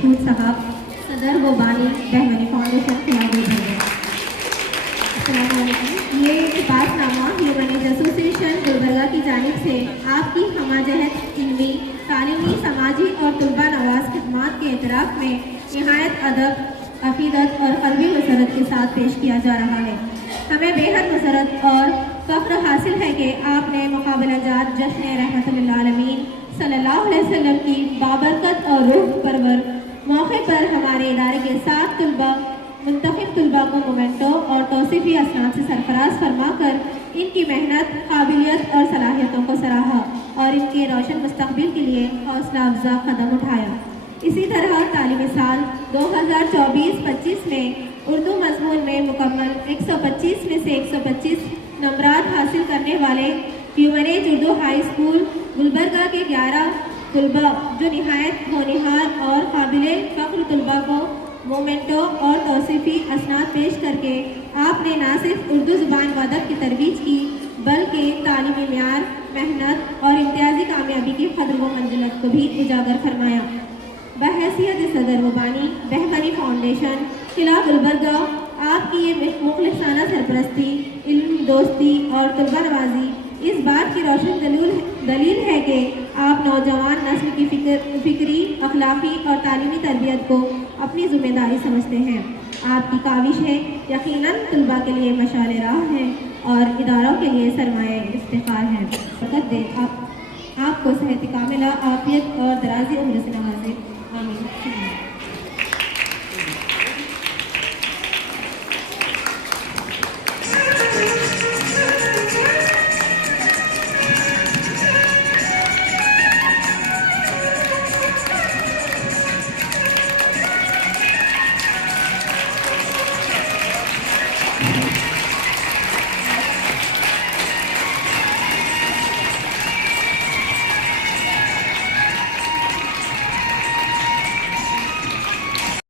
मशहूद साहब, सदर व बानी बहमनी फाउंडेशन खिलाड़ी बने। ये इबातनामा ह्यूमनिज एसोसिएशन गुलबर्गा की जानिब से आपकी हमाजहत इल्मी, तालीमी, समाजी और तुलबा नवाज खिदमात के एतराफ़ में नहायत अदब, अक़ीदत और क़ल्बी मसरत के साथ पेश किया जा रहा है। हमें बेहद मसरत और फ़ख्र हासिल है कि आपने मुक़ाबलाजात जश्न रहमतुल्लिल आलमीन सल्लल्लाहु अलैहि वसल्लम की बाबरकत और रूह परवर मौके पर हमारे इदारे के 7 तुलबा मुंतखब तुलबा को मोमेंटो और तौसीफ़ी असनाद से सरफराज फरमाकर इनकी मेहनत, काबिलियत और सलाहियतों को सराहा और इनके रोशन मुस्तक़बिल के लिए हौसला अफ़ज़ा कदम उठाया। इसी तरह तालीमी साल 2024-25 में उर्दू मज़मून में मुकम्मल 125 में से 125 नंबरात हासिल करने वाले ह्यूमनिज उर्दू हाई स्कूल गुलबर्गा के 11 तुलबा जो निहायत होनहार और काबिले फ़ख्र तुलबा को मोमेंटो और तौसीफ़ी असनाद पेश करके आपने न सिर्फ उर्दू ज़ुबान व अदब की तरवीज की, बल्कि तालीमी मेयार, मेहनत और इम्तियाज़ी कामयाबी की क़द्र व मंजिलत को भी उजागर फरमाया। बहैसियत सदर व बानी बहमनी फाउंडेशन किला गुलबर्गा आपकी ये मुखलिसाना सरपरस्ती, इल्म, दोस्ती और तुलबा नवाजी इस बात की रोशन दलील है कि आप नौजवान नस्ल की फ़िक्री, अखलाक़ी और तालीमी तरबियत को अपनी ज़िम्मेदारी समझते हैं। आपकी काविशें यकीनन तुलबा के लिए मशाल राह हैं और इदारों के लिए सरमाए इफ्तिखार हैं। बरकत दे आपको सेहत कामिला, आफ़ियत और दराज़ी उम्र से नवाज़े। आमीन।